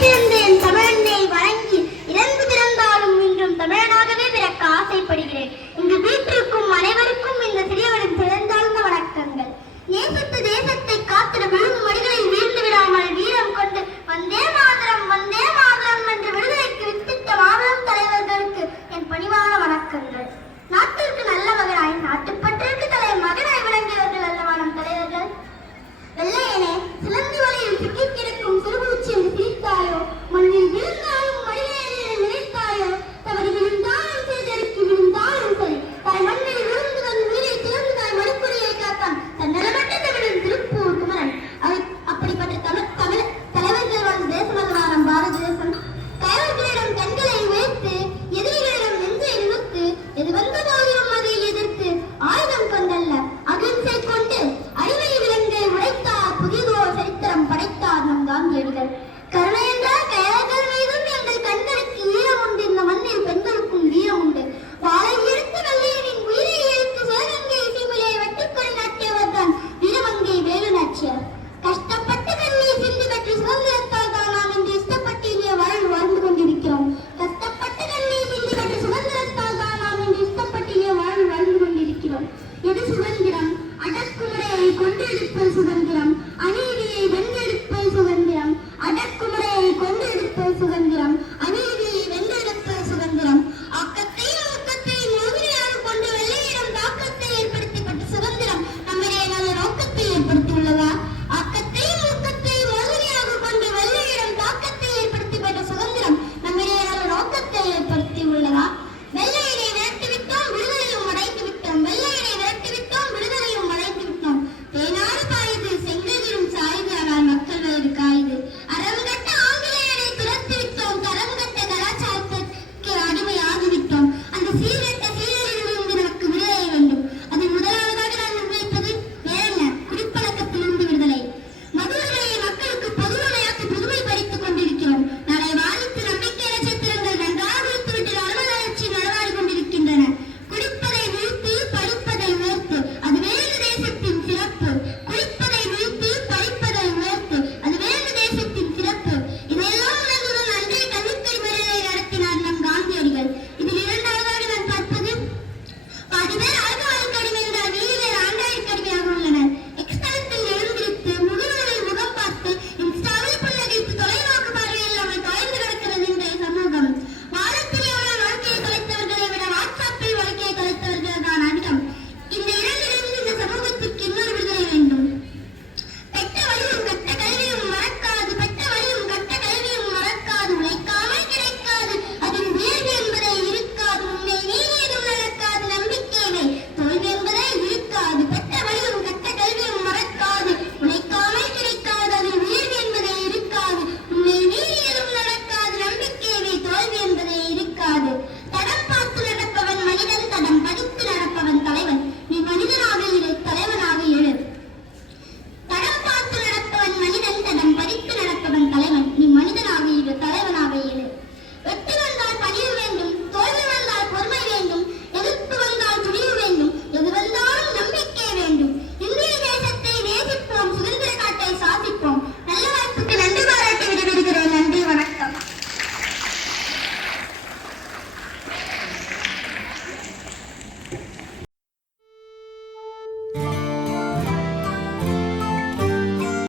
பிறந்தேன் தமிழனை வணங்கி இறந்து பிறந்தாலும் இன்றும் தமிழனாகவே பிறக்க ஆசைப்படுகிறேன். இங்கு வீட்டிற்கும் அனைவருக்கும் இந்த சிறியவரின் சிறந்தாழ்ந்த வணக்கங்கள். நேசத்து தேசத்தை காத்திட விழும் மொழிகளில் வீழ்ந்து விடாமல் வீரம் கொண்டு வந்தே மாதரம் வந்தே மாதரம் என்று விடுதலைக்கு வித்திட்ட மாபெரும் தலைவர்களுக்கு என் பணிவான வணக்கங்கள். here to.